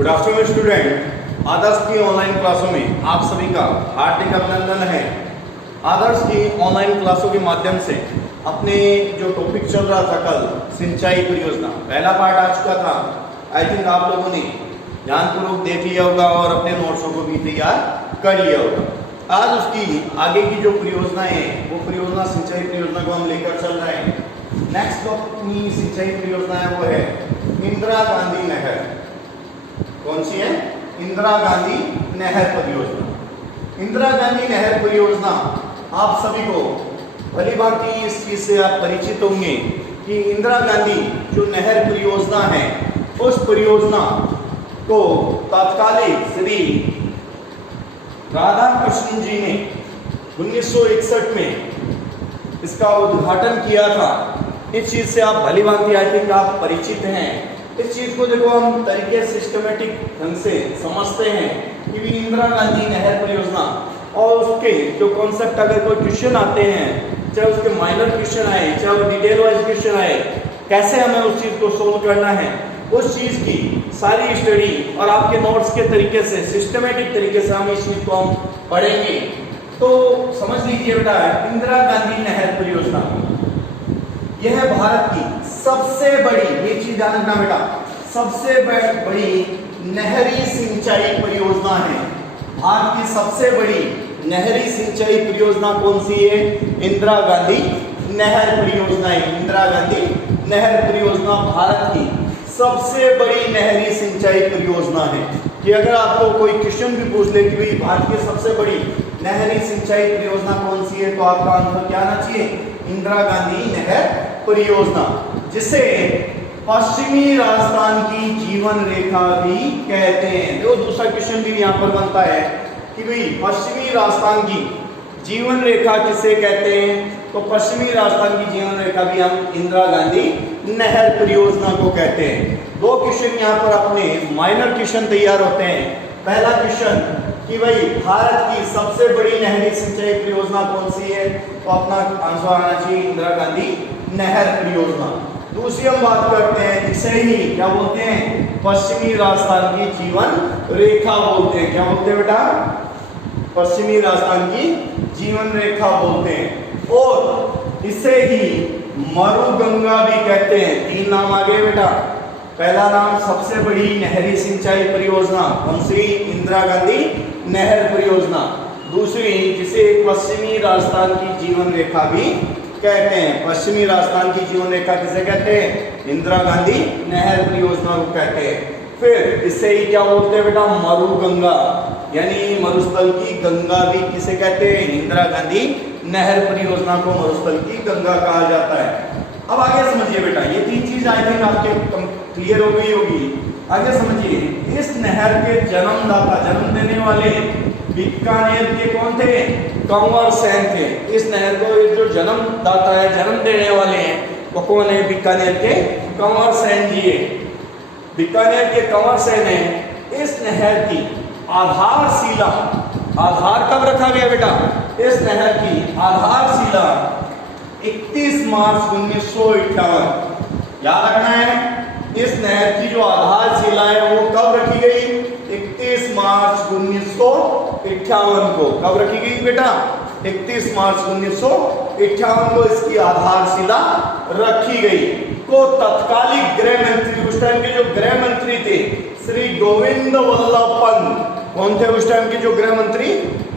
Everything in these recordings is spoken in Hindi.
Good afternoon student. आदर्श की ऑनलाइन क्लासों में आप सभी का हार्दिक अभिनंदन है। आदर्श की ऑनलाइन क्लासों के माध्यम से अपने जो टॉपिक चल रहा था कल सिंचाई परियोजना, पहला पार्ट आ चुका था। आई थिंक आप लोगों ने ध्यानपूर्वक देख लिया होगा और अपने नोट्सों को भी तैयार कर लिया होगा। आज उसकी आगे की जो परियोजनाएं हैं वो परियोजना सिंचाई परियोजना को हम लेकर चल रहे हैं। नेक्स्ट जो अपनी सिंचाई परियोजना है वो है इंदिरा गांधी नहर। कौन सी है? इंदिरा गांधी नहर परियोजना। इंदिरा गांधी नहर परियोजना आप सभी को भली भांति इस चीज से आप परिचित होंगे कि इंदिरा गांधी जो नहर परियोजना है उस परियोजना को तत्कालीन श्री राधा कृष्णन जी ने 1961 में इसका उद्घाटन किया था। इस चीज से आप भली भांति आई थिंक आप परिचित हैं। इस चीज को देखो हम तरीके सिस्टमेटिक ढंग से समझते हैं कि भी इंदिरा गांधी नहर परियोजना और उसके जो कॉन्सेप्ट अगर कोई क्वेश्चन आते हैं, चाहे उसके माइनर क्वेश्चन आए चाहे वो डिटेल वाइज क्वेश्चन आए, कैसे हमें उस चीज को सोल्व करना है, उस चीज की सारी स्टडी और आपके नोट्स के तरीके से सिस्टमेटिक तरीके से हम इस चीज को हम पढ़ेंगे। तो समझ लीजिए बेटा, इंदिरा गांधी नहर परियोजना यह भारत की सबसे बड़ी, ये चीज ध्यान रखना बेटा, सबसे बड़ी नहरी सिंचाई परियोजना है। भारत की सबसे बड़ी नहरी सिंचाई परियोजना कौन सी है? इंदिरा गांधी नहर परियोजना है। इंदिरा गांधी नहर परियोजना भारत की सबसे बड़ी नहरी सिंचाई परियोजना है। कि अगर आपको कोई क्वेश्चन भी पूछ ले कि भाई भारत की सबसे बड़ी नहरी सिंचाई परियोजना कौन सी है, तो आपका आंसर क्या आना चाहिए? इंदिरा गांधी नहर परियोजना, जिसे पश्चिमी राजस्थान की जीवन रेखा भी कहते हैं। जो दूसरा क्वेश्चन भी यहाँ पर बनता है कि भाई पश्चिमी राजस्थान की जीवन रेखा किसे कहते हैं, तो पश्चिमी राजस्थान की जीवन रेखा भी हम इंदिरा गांधी नहर परियोजना को कहते हैं। दो क्वेश्चन यहाँ पर अपने माइनर क्वेश्चन तैयार होते हैं। पहला क्वेश्चन कि भाई भारत की सबसे बड़ी नहरी सिंचाई परियोजना कौन सी है, तो अपना आंसर आना चाहिए इंदिरा गांधी नहर परियोजना। दूसरी हम बात करते हैं जिसे ही क्या बोलते हैं? पश्चिमी राजस्थान की जीवन रेखा बोलते हैं। क्या बोलते हैं बेटा? पश्चिमी राजस्थान की जीवन रेखा बोलते हैं और इसे ही मरुगंगा भी कहते हैं। तीन नाम आ गए बेटा। पहला नाम सबसे बड़ी नहरी सिंचाई परियोजना कौन सी? इंदिरा गांधी नहर परियोजना। दूसरी जिसे पश्चिमी राजस्थान की जीवन रेखा भी कहते हैं। पश्चिमी राजस्थान की जीवन रेखा किसे कहते हैं? इंदिरा गांधी नहर परियोजना को कहते हैं। फिर इसे ही क्या बोलते हैं बेटा? मरुगंगा, यानी मरुस्थल की गंगा भी किसे कहते हैं? इंदिरा गांधी नहर परियोजना को मरुस्थल की गंगा कहा जाता है। अब आगे समझिए बेटा, ये तीन चीज आई थिंक आपके क्लियर हो गई होगी। आगे समझिए, इस नहर के जन्मदाता, जन्म देने वाले बीकानेर के कौन थे? कंवर सेन थे। इस नहर को जो जन्मदाता है, जन्म देने वाले हैं, वो कौन है? बीकानेर के कंवर सेन जी है। बीकानेर के कंवर सेन है। इस नहर की आधारशिला, आधार कब रखा गया बेटा? इस नहर की आधारशिला 31 मार्च 1958। याद रखना है, इस नहर की जो आधारशिला है वो कब रखी गई? 31 मार्च 1958 को। कब रखी गई बेटा? 31 मार्च 1958 को इसकी आधारशिला रखी गई। को तत्कालीन गृह मंत्री, उस टाइम के जो गृह मंत्री थे श्री गोविंद वल्लभ पंत, कौन थे उस टाइम के जो गृह मंत्री?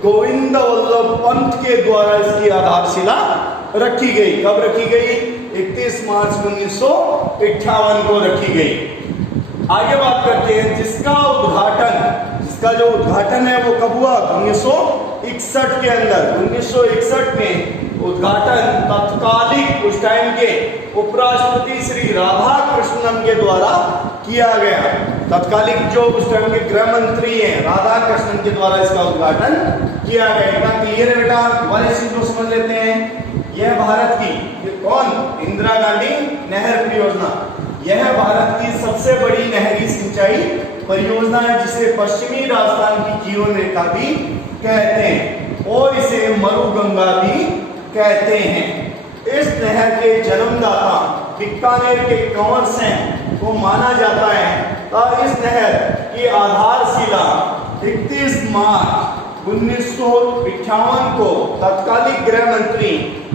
गोविंद वल्लभ पंत के द्वारा इसकी आधारशिला रखी गई। कब रखी गई? 31 मार्च 1958 को रखी गई। आगे बात करते हैं जिसका जो उद्घाटन है वो कब हुआ? 1961 के अंदर। 1961 में उद्घाटन तत्कालीन उस टाइम के उपराष्ट्रपति श्री राधा कृष्णन के द्वारा किया गया। तत्कालीन जो उस टाइम के गृह मंत्री हैं राधा कृष्णन के द्वारा इसका उद्घाटन किया गया। इतना क्लियर है बेटा? वाले चीज को समझ लेते हैं। यह भारत की, ये कौन? इंदिरा गांधी नहर परियोजना। यह भारत की सबसे बड़ी नहरी सिंचाई परियोजना है जिसे पश्चिमी राजस्थान की जीवन रेखा भी कहते हैं और इसे मरुगंगा भी कहते हैं। इस नहर के जन्मदाता बीकानेर के कंवर सेन को माना जाता है। और इस नहर की आधारशिला 31 मार्च 1958 को तत्कालीन गृह मंत्री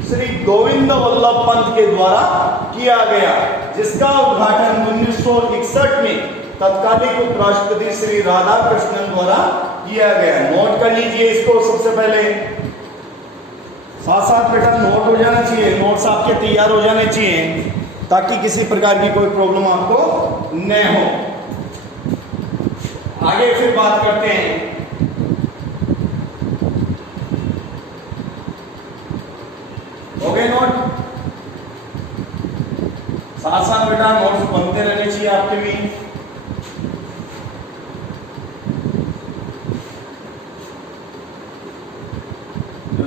श्री गोविंद वल्लभ पंत के द्वारा किया गया, जिसका उद्घाटन 1961 में तत्कालीन उपराष्ट्रपति श्री राधाकृष्णन द्वारा किया गया। नोट कर लीजिए इसको सबसे पहले, साथ साथ बेटा नोट हो जाना चाहिए, नोट्स आपके तैयार हो जाने चाहिए ताकि किसी प्रकार की कोई प्रॉब्लम आपको न हो। आगे फिर बात करते हैं। हो गए नोट? साथ साथ बेटा नोट्स बनते रहने चाहिए आपके भी।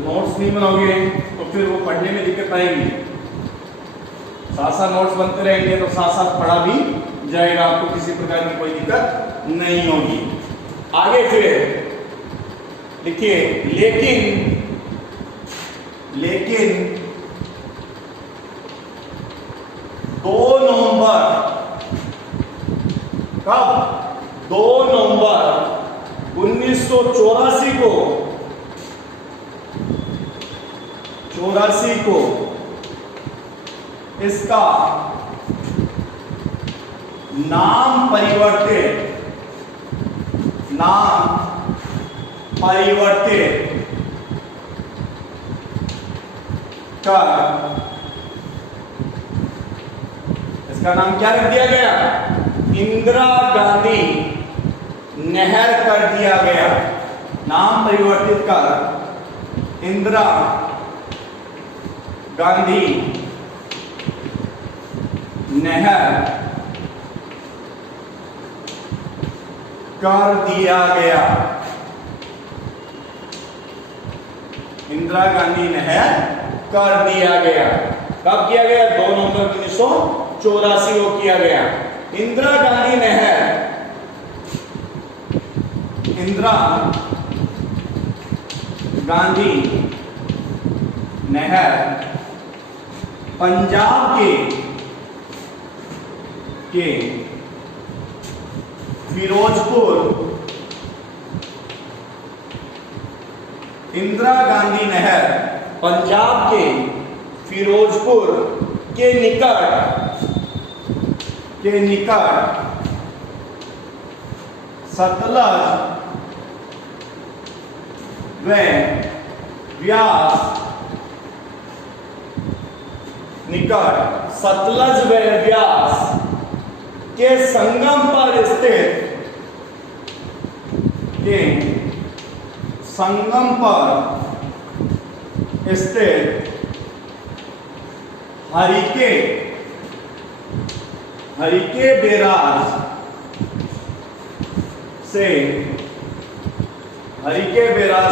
नोट्स नहीं बनाओगे तो फिर वो पढ़ने में दिक्कत आएगी। साथ साथ नोट्स बनते रहेंगे तो साथ साथ पढ़ा भी जाएगा, आपको किसी प्रकार की कोई दिक्कत नहीं होगी। आगे फिर लिखिए, लेकिन 2 नवंबर, कब? 2 नवंबर 1984 को इसका नाम परिवर्तित कर, इसका नाम क्या कर दिया गया? इंदिरा गांधी नहर कर दिया गया। नाम परिवर्तित कर इंदिरा गांधी नहर कर दिया गया। इंदिरा गांधी नहर कर दिया गया। कब किया गया? 2 नवंबर 1984 को किया गया। इंदिरा गांधी नहर पंजाब के फिरोजपुर, इंदिरा गांधी नहर पंजाब के फिरोजपुर के निकट सतलज व व्यास के संगम पर स्थित हरिके बैराज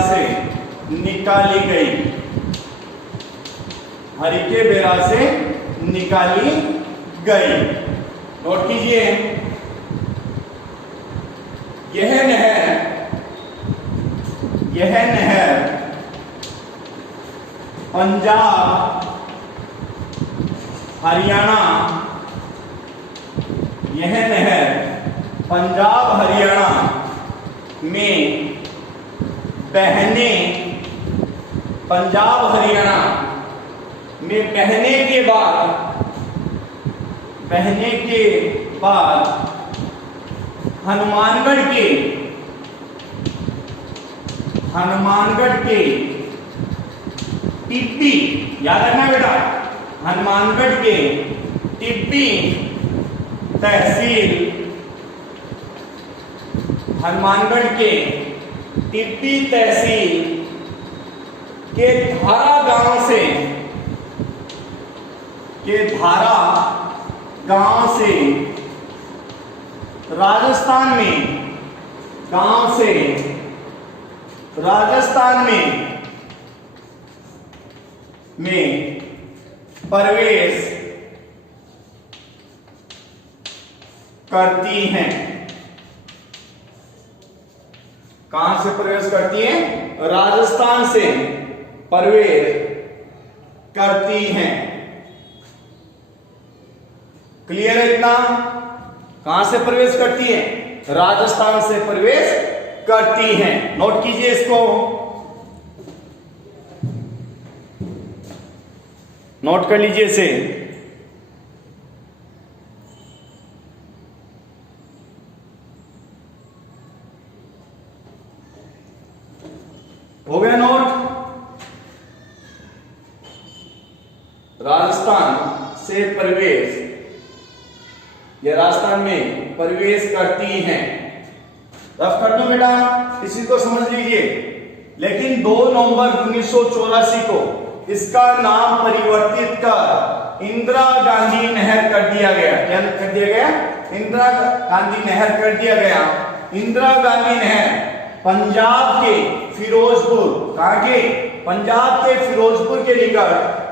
से निकाली गई। नोट कीजिए, यह नहर पंजाब हरियाणा में बहने के बाद हनुमानगढ़ के टिब्बी, याद रखना बेटा, हनुमानगढ़ के टिब्बी तहसील के धारा गांव से राजस्थान में प्रवेश करती हैं। कहां से प्रवेश करती हैं? राजस्थान से प्रवेश करती हैं। क्लियर है इतना? कहां से प्रवेश करती है? राजस्थान से प्रवेश करती हैं। नोट कीजिए इसको, नोट कर लीजिए इसे। हो गया नोट? राजस्थान से प्रवेश या राजस्थान में प्रवेश करती हैं। रफ कर दो बेटा, इसी को समझ लीजिए। लेकिन 2 नवंबर 1984 को इसका नाम परिवर्तित कर इंदिरा गांधी नहर कर दिया गया। क्या कर दिया गया? इंदिरा गांधी नहर कर दिया गया। इंदिरा गांधी नहर पंजाब के फिरोजपुर, कहां के? पंजाब के फिरोजपुर के निकट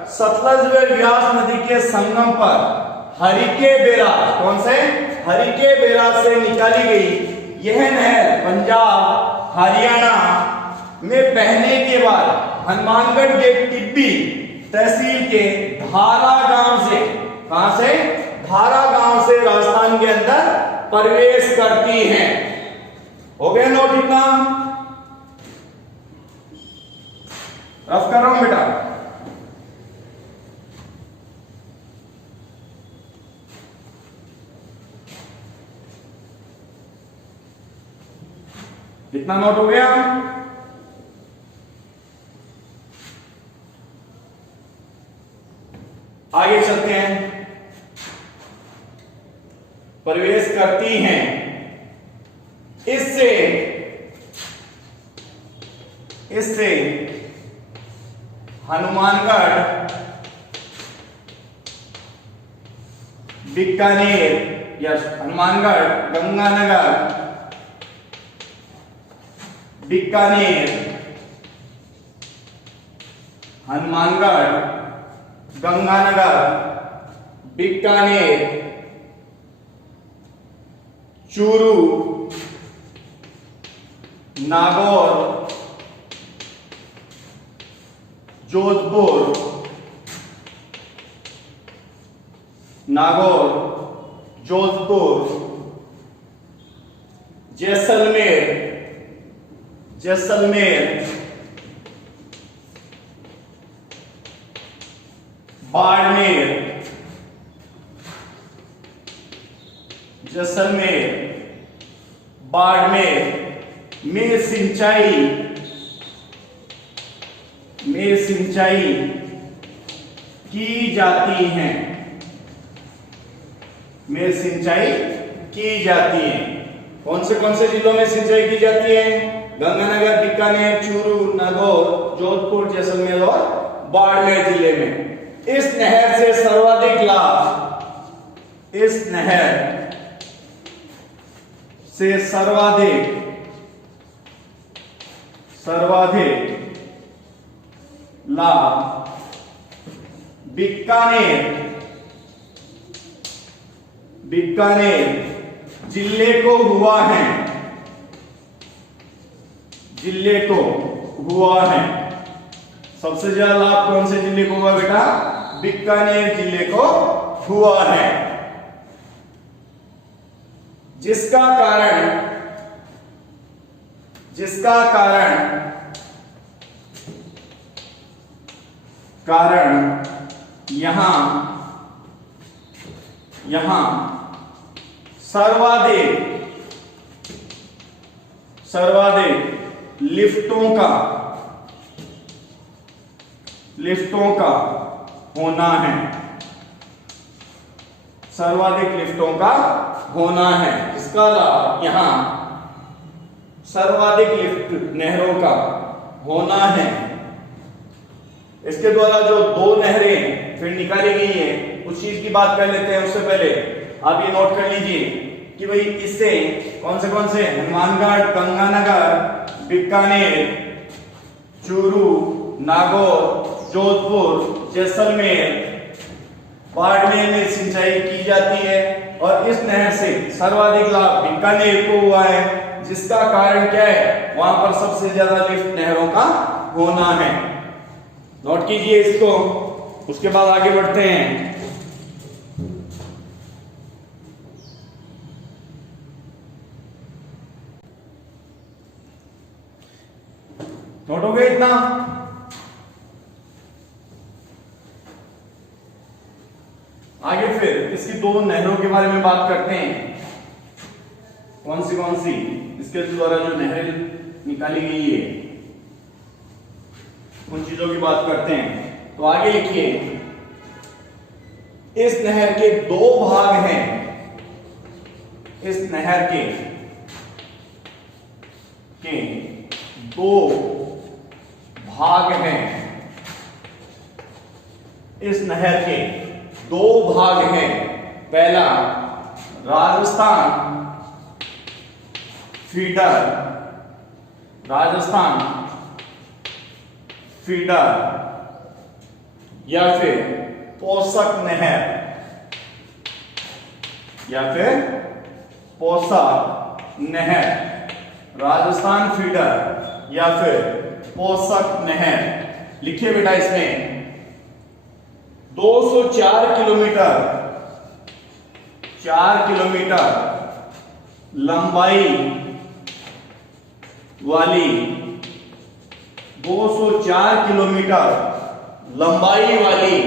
सतलज व व्यास नदी के संगम पर हरिके बैराज, कौन से? हरिके बैराज से निकाली गई यह नहर पंजाब हरियाणा में बहने के बाद हनुमानगढ़ के टिब्बी तहसील के धारा गांव से, कहां से? धारा गांव से राजस्थान के अंदर प्रवेश करती हैं। हो गया नोट इतना? रफ कर रहा हूं बेटा। कितना नोट हो गया? आगे चलते हैं। प्रवेश करती हैं, इससे हनुमानगढ़, बीकानेर या हनुमानगढ़, गंगानगर, बीकानेर, हनुमानगढ़, गंगानगर, बीकानेर, चूरू, नागौर, जोधपुर, नागौर, जोधपुर, जैसलमेर, बाड़मेर, बाड़मेर में सिंचाई की जाती हैं। कौन से जिलों में सिंचाई की जाती है? गंगानगर, बीकानेर, चूरू, नागौर, जोधपुर, जैसलमेर और बाड़मेर जिले में। इस नहर से सर्वाधिक लाभ, सर्वाधिक लाभ बीकानेर जिले को हुआ है। सबसे ज्यादा लाभ कौन से जिले को हुआ बेटा? बीकानेर जिले को हुआ है। जिसका कारण यहां सर्वाधिक लिफ्टों का होना है। सर्वाधिक लिफ्टों का होना है। इसका लाभ यहां सर्वाधिक लिफ्ट नहरों का होना है। इसके द्वारा जो 2 नहरें फिर निकाली गई हैं, उस चीज की बात कर लेते हैं। उससे पहले आप ये नोट कर लीजिए कि भाई इससे कौन से हनुमानगढ़, गंगानगर, बीकानेर, चूरू, नागौर, जोधपुर, जैसलमेर, बाड़मेर में सिंचाई की जाती है। और इस नहर से सर्वाधिक लाभ बीकानेर को हुआ है। जिसका कारण क्या है? वहां पर सबसे ज्यादा लिफ्ट नहरों का होना है। नोट कीजिए इसको, उसके बाद आगे बढ़ते हैं। नोट हो गया इतना? आगे फिर इसकी दो नहरों के बारे में बात करते हैं। कौन सी इसके द्वारा जो नहर निकाली गई है उन चीजों की बात करते हैं। तो आगे लिखिए, इस नहर के दो भाग हैं। इस नहर के दो भाग हैं। इस नहर के दो भाग हैं। पहला राजस्थान फीडर, राजस्थान फीडर या फिर पोषक नहर, या फिर पोषक नहर, राजस्थान फीडर या फिर पोषक नहर। लिखिए बेटा, इसमें 204 किलोमीटर 4 किलोमीटर लंबाई वाली 204 किलोमीटर लंबाई वाली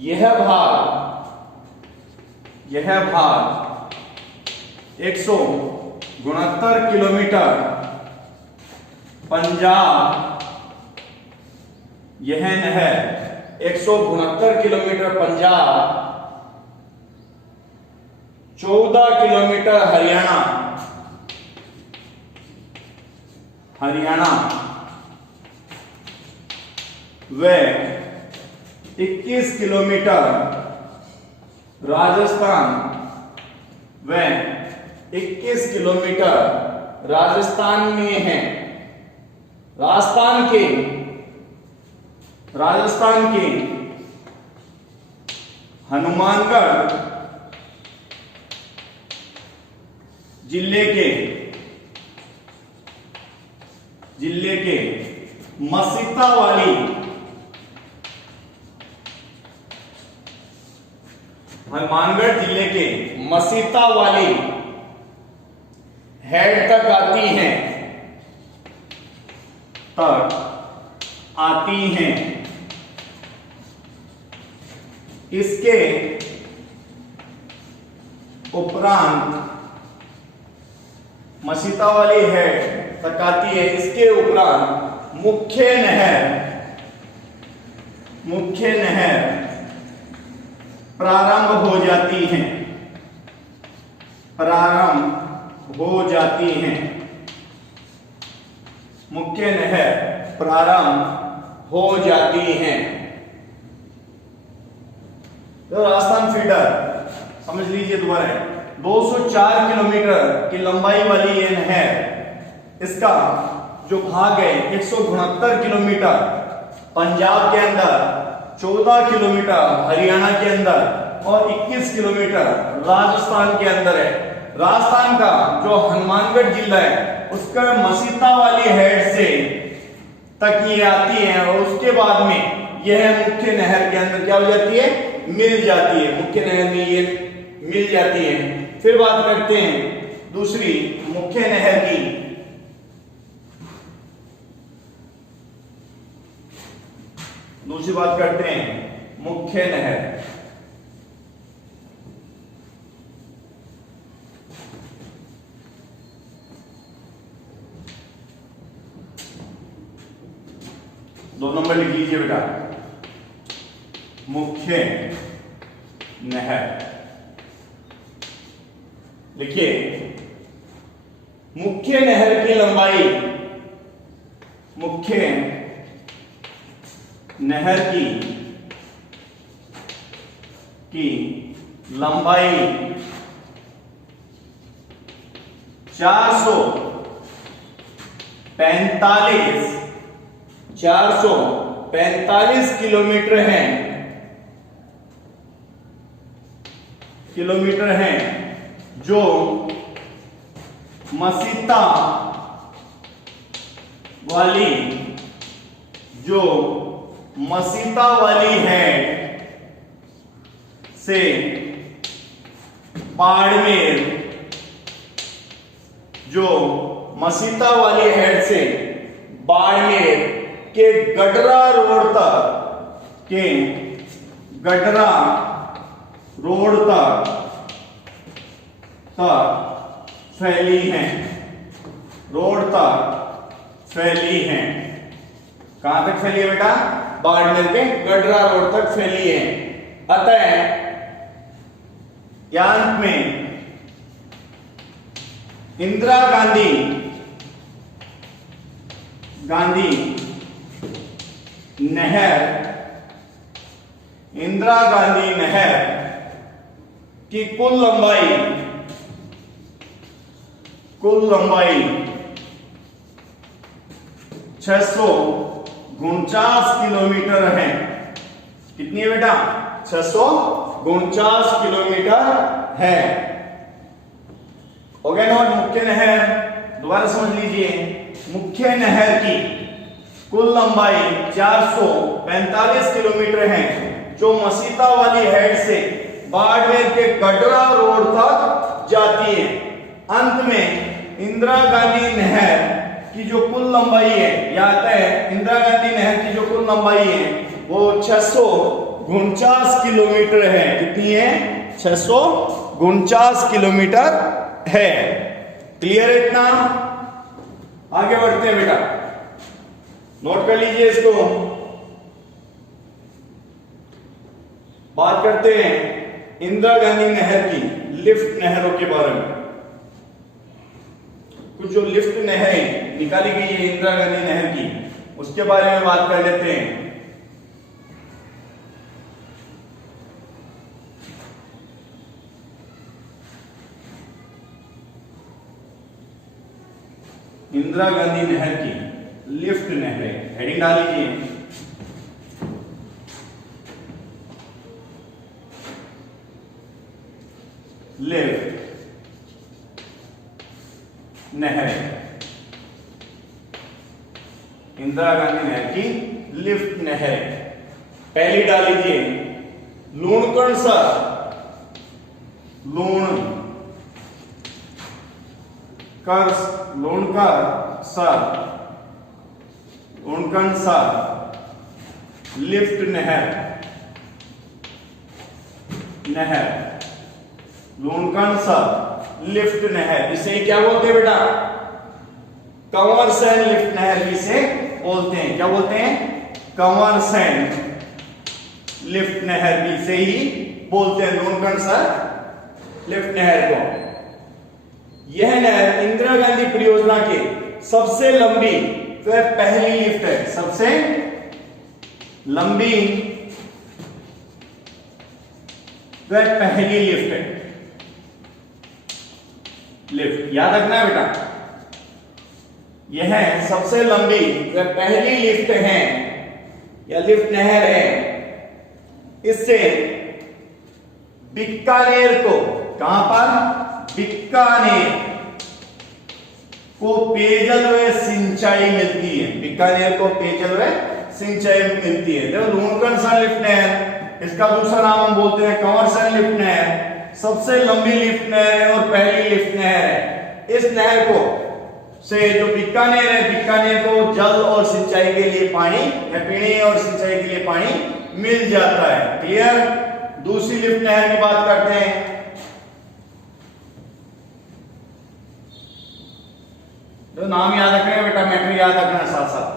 यह भाग 169 किलोमीटर पंजाब, यह नहर 169 किलोमीटर पंजाब, 14 किलोमीटर हरियाणा व 21 किलोमीटर राजस्थान व 21 किलोमीटर राजस्थान में है। राजस्थान के हनुमानगढ़ जिले के मसीता वाली हनुमानगढ़ जिले के मसीता वाली हेड तक आती हैं। इसके उपरांत मसीता वाली हेड तक आती है। इसके उपरांत मुख्य नहर प्रारंभ हो जाती हैं। मुख्य नहर प्रारंभ हो जाती हैं। तो राजस्थान फीडर समझ लीजिए दोबारा, 204 किलोमीटर की लंबाई वाली यह नहर, इसका जो भाग है 169 किलोमीटर पंजाब के अंदर, 14 किलोमीटर हरियाणा के अंदर और 21 किलोमीटर राजस्थान के अंदर है। राजस्थान का जो हनुमानगढ़ जिला है उसका मसीता वाली हेड से तक ये आती है और उसके बाद में यह मुख्य नहर के अंदर क्या हो जाती है, मिल जाती है। मुख्य नहर में ये मिल जाती है। फिर बात करते हैं दूसरी मुख्य नहर की। दूसरी बात करते हैं मुख्य नहर। दो नंबर लिख लीजिए बेटा, मुख्य नहर। लिखिए, मुख्य नहर की लंबाई, मुख्य नहर की लंबाई 445 किलोमीटर है, जो मसीता वाली है से बाड़मेर, जो मसीता वाली हेड से बाड़मेर के गडरा रोड तक फैली हैं, कहां तक फैली है बेटा? बाड़मेर के गडरा रोड तक फैली है। अतः अंत में इंदिरा गांधी नहर की कुल लंबाई 649 किलोमीटर है। कितनी है बेटा? 649 किलोमीटर है। हो गया ना? मुख्य नहर दोबारा समझ लीजिए, मुख्य नहर की कुल लंबाई 445 किलोमीटर है, जो मसीता वाली हेड से बाड़मेर के गडरा रोड तक जाती है। अंत में इंदिरा गांधी नहर की जो कुल लंबाई है, याद है इंदिरा गांधी नहर की जो कुल लंबाई है वो 649 किलोमीटर है। कितनी है? 649 किलोमीटर है। क्लियर है इतना? आगे बढ़ते हैं बेटा, नोट कर लीजिए इसको। बात करते हैं इंदिरा गांधी नहर की, लिफ्ट नहरों के बारे में। कुछ जो लिफ्ट नहरें निकाली गई है इंदिरा गांधी नहर की, उसके बारे में बात कर लेते हैं। इंदिरा गांधी नहर की लिफ्ट नहरें, हेडिंग डाल लीजिए। लिफ्ट नहरें, इंदिरा गांधी नहर की लिफ्ट नहरें। पहली डाल लीजिए लूणकण लिफ्ट नहर, लूणकण लिफ्ट नहर, इसे क्या बोलते हैं बेटा? कंवरसेन लिफ्ट नहर भी से बोलते हैं। क्या बोलते हैं? कंवरसेन लिफ्ट नहर भी से ही बोलते हैं लूणकण लिफ्ट नहर को। यह नहर इंदिरा गांधी परियोजना के सबसे लंबी व पहली लिफ्ट है। सबसे लंबी व पहली लिफ्ट है। लिफ्ट याद रखना है बेटा, यह सबसे लंबी व पहली लिफ्ट है या लिफ्ट नहर है। इससे बीकानेर को, कहां पर? बीकानेर को पेयजल व सिंचाई मिलती है। बीकानेर को पेयजल व सिंचाई मिलती है। देखो लूणकण लिफ्ट नहर, इसका दूसरा नाम हम बोलते हैं कंवरसेन लिफ्ट नहर। सबसे लंबी लिफ्ट नहर है और पहली लिफ्ट नहर है। इस नहर को से जो बीकानेर है, बीकानेर को जल और सिंचाई के लिए पानी या पीने और सिंचाई के लिए पानी मिल जाता है। क्लियर? दूसरी लिफ्ट नहर की बात करते हैं। जो नाम याद रखना बेटा, मैटर याद रखना साथ साथ।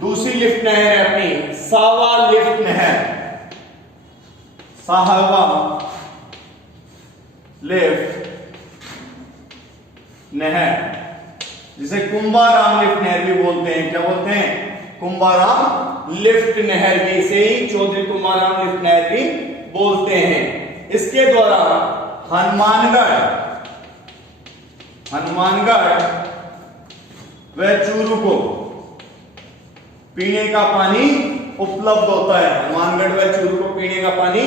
दूसरी लिफ्ट नहर है अपनी सावा लिफ्ट नहर, साहवा लिफ्ट नहर, जिसे कुंभाराम लिफ्ट नहर भी बोलते हैं। क्या बोलते हैं? कुंभाराम लिफ्ट नहर भी, से ही चौधरी कुंभाराम लिफ्ट नहर भी बोलते हैं। इसके द्वारा हनुमानगढ़ व चूरू को पीने का पानी उपलब्ध होता है। हनुमानगढ़ व चूरू को पीने का पानी,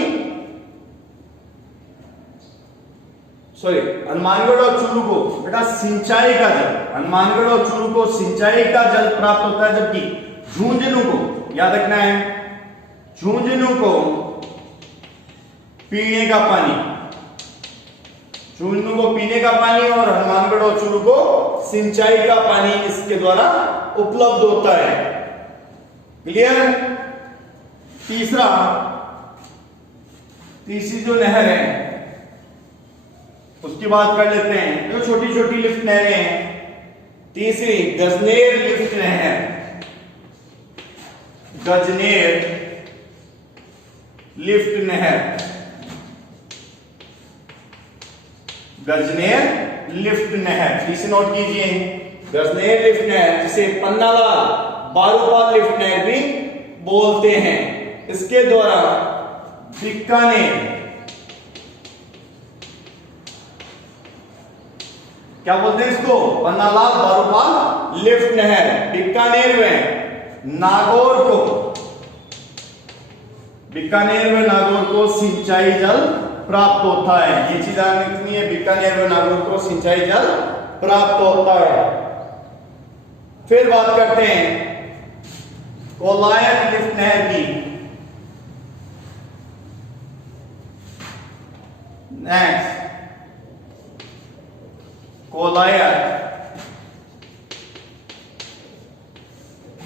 हनुमानगढ़ और चूरू को बेटा सिंचाई का जल, हनुमानगढ़ और चूरू को सिंचाई का जल प्राप्त होता है। जबकि झुंझुनू को, याद रखना है, झुंझुनू को पीने का पानी, चूरू को पीने का पानी और हनुमानगढ़ और चूरू को सिंचाई का पानी इसके द्वारा उपलब्ध होता है। क्लियर? तीसरी जो नहर है उसकी बात कर लेते हैं। जो छोटी छोटी लिफ्ट नहरें हैं, तीसरी गजनेर लिफ्ट नहर। गजनेर लिफ्ट नहर, गजनेर लिफ्ट नहर इसे नोट कीजिए। गजनेर लिफ्ट नहर जिसे पन्नालाल बारूपाल लिफ्ट नहर भी बोलते हैं, इसके द्वारा बीकानेर, क्या बोलते हैं इसको, पन्नालाल बारूपाल लिफ्ट नहर, बीकानेर में नागौर को सिंचाई जल प्राप्त होता है। ये चीज ध्यान रखनी है, बीकानेर व नागौर को सिंचाई जल प्राप्त होता है। फिर बात करते हैं कोलायत लिफ्ट नहर की। नेक्स्ट कोलायत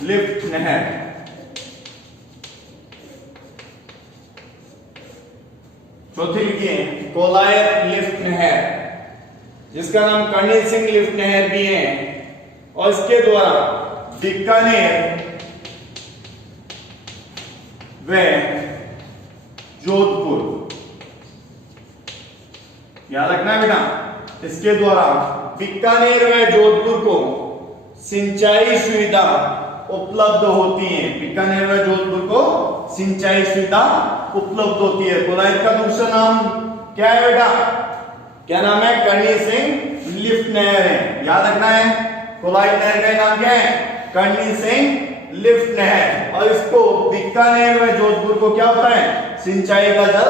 लिफ्ट नहर। चौथी लिखिए कोलायत लिफ्ट नहर, जिसका नाम कर्णी सिंह लिफ्ट नहर भी है, और इसके द्वारा बीकानेर व जोधपुर, याद रखना है बेटा, इसके द्वारा बीकानेर व जोधपुर को सिंचाई सुविधा उपलब्ध होती है। बीकानेर व जोधपुर को सिंचाई सुविधा उपलब्ध होती है। कोलायत का दूसरा नाम क्या है बेटा? क्या नाम है? कर्णी सिंह लिफ्ट नहर है। याद रखना है, कोलायत नहर का नाम क्या है? कर्णी सिंह लिफ्ट नहर, और इसको बीकानेर व जोधपुर को क्या होता है? सिंचाई का जल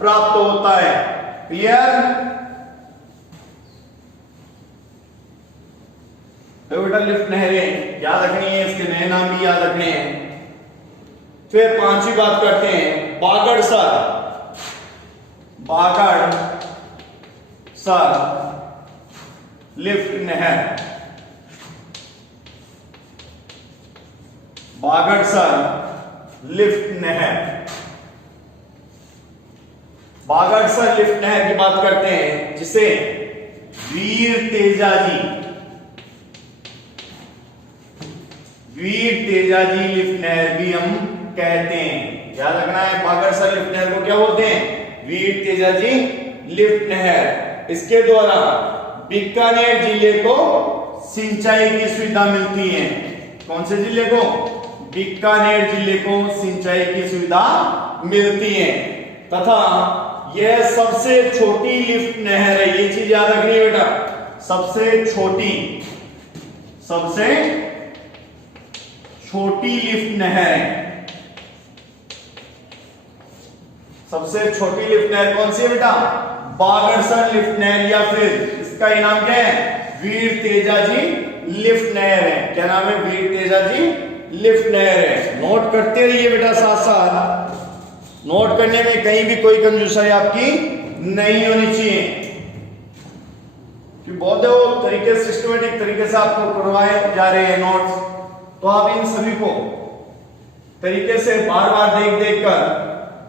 प्राप्त होता है। क्लियर? तो बेटा लिफ्ट नहरें याद रखनी है, इसके नए नाम भी याद रखने हैं। फिर पांचवी बात करते हैं बागड़सर लिफ्ट नहर। बागड़सर लिफ्ट नहर, बागड़सर लिफ्ट नहर की बात करते हैं, जिसे वीर तेजाजी लिफ्ट नहर भी हम कहते हैं। याद रखना है, बागड़सर लिफ्ट नहर को क्या बोलते हैं? वीर तेजाजी लिफ्ट नहर। इसके द्वारा बीकानेर जिले को सिंचाई की सुविधा मिलती है। कौन से जिले को? बीकानेर जिले को सिंचाई की सुविधा मिलती है, तथा यह सबसे छोटी लिफ्ट नहर है। ये चीज याद रखनी है बेटा, सबसे छोटी लिफ्ट नहर है। सबसे छोटी लिफ्ट नहर कौन सी है बेटा? बागड़सर लिफ्ट नहर, या फिर इसका इनाम क्या है? वीर तेजाजी लिफ्ट नहर है। क्या नाम है? वीर तेजाजी लिफ्ट नहर है। नोट करते रहिए बेटा, साथ साथ नोट करने में कहीं भी कोई कंजूसाई आपकी नहीं होनी चाहिए, कि बहुत तरीके सिस्टमेटिक तरीके से आपको करवाए जा रहे हैं नोट्स। तो आप इन सभी को तरीके से बार बार देख कर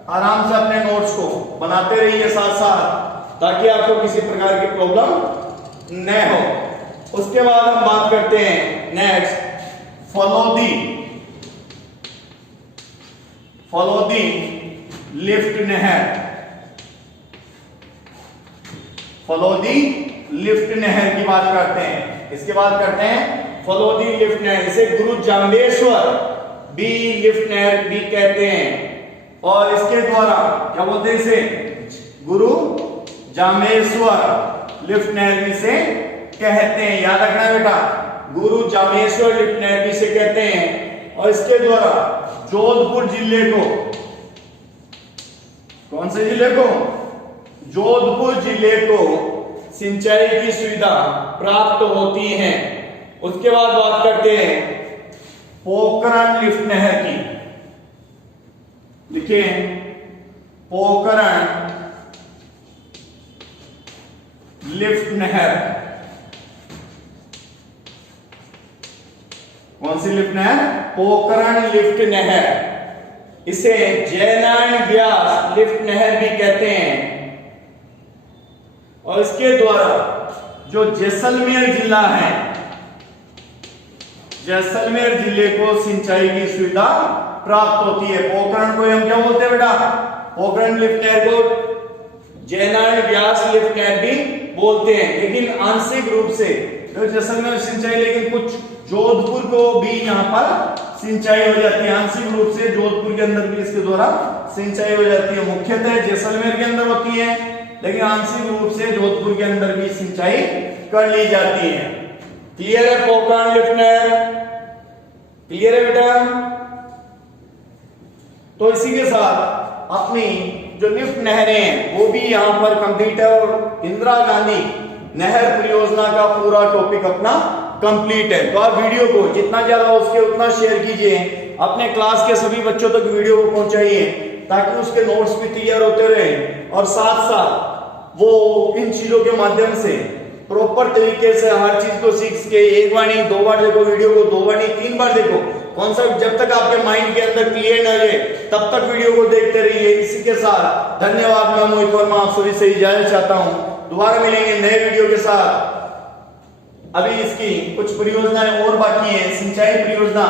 आराम से अपने नोट्स को बनाते रहिए साथ साथ, ताकि आपको किसी प्रकार की प्रॉब्लम न हो। उसके बाद हम बात करते हैं नेक्स्ट फलोदी लिफ्ट नहर। फलोदी लिफ्ट नहर की बात करते हैं। इसके बाद करते हैं फलोदी लिफ्ट नहर, इसे गुरु जाम्बेश्वर भी लिफ्ट नहर भी कहते हैं, और इसके द्वारा क्या बोलते हैं? इसे गुरु जामेश्वर लिफ्ट नहर भी से कहते हैं। याद रखना है बेटा, गुरु जामेश्वर लिफ्ट नहर भी से कहते हैं, और इसके द्वारा जोधपुर जिले को, कौन से जिले को? जोधपुर जिले को सिंचाई की सुविधा प्राप्त होती है। उसके बाद बात करते हैं पोखरण लिफ्ट नहर की। लिखिए पोखरण लिफ्ट नहर। कौन सी लिफ्ट नहर? पोखरण लिफ्ट नहर। इसे जयनारायण व्यास लिफ्ट नहर भी कहते हैं। और इसके द्वारा जो जैसलमेर जिला है, जैसलमेर जिले को सिंचाई की सुविधा प्राप्त होती है। पोखरण को हम क्या बोलते हैं बेटा? पोखरण लिफ्ट नहर को जयनारायण व्यास लिफ्ट नहर भी बोलते हैं। लेकिन आंशिक रूप से जो जैसलमेर सिंचाई, लेकिन कुछ जोधपुर को भी यहाँ पर सिंचाई हो जाती है। आंशिक रूप से जोधपुर के अंदर भी इसके द्वारा सिंचाई हो जाती है। मुख्यतः जैसलमेर के अंदर होती है, लेकिन आंशिक रूप से जोधपुर के अंदर भी सिंचाई कर ली जाती है। क्लियर है? पोखरण लिफ्ट नहर क्लियर है बेटा? तो इसी के साथ अपनी जो लिफ्ट नहरें हैं वो भी यहाँ पर कंप्लीट है और इंदिरा गांधी नहर परियोजना का पूरा टॉपिक अपना कंप्लीट है। तो आप वीडियो को जितना ज्यादा हो सके उतना शेयर कीजिए, अपने क्लास के सभी बच्चों तक वीडियो को पहुंचाइए ताकि उसके नोट्स भी तैयार होते रहे और साथ साथ वो इन चीजों के माध्यम से प्रॉपर तरीके से हर चीज को सीख के एक बार नहीं, दो बार देखो वीडियो को, दो बार नहीं, तीन बार देखो। कॉन्सेप्ट जब तक आपके माइंड के अंदर क्लियर न रहे तब तक वीडियो को देखते रहिए। इसी के साथ धन्यवाद। मैं मोहित वर्मा आप सभी से इजाजत चाहता हूं। दोबारा मिलेंगे नए वीडियो के साथ। अभी इसकी कुछ परियोजनाएं और बाकी हैं, सिंचाई परियोजना,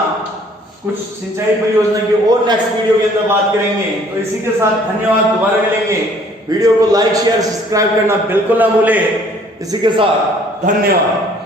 कुछ सिंचाई परियोजना की और नेक्स्ट वीडियो के अंदर बात करेंगे। तो इसी के साथ धन्यवाद। दोबारा मिलेंगे। वीडियो को लाइक शेयर सब्सक्राइब करना बिल्कुल ना भूले। इसी के साथ धन्यवाद।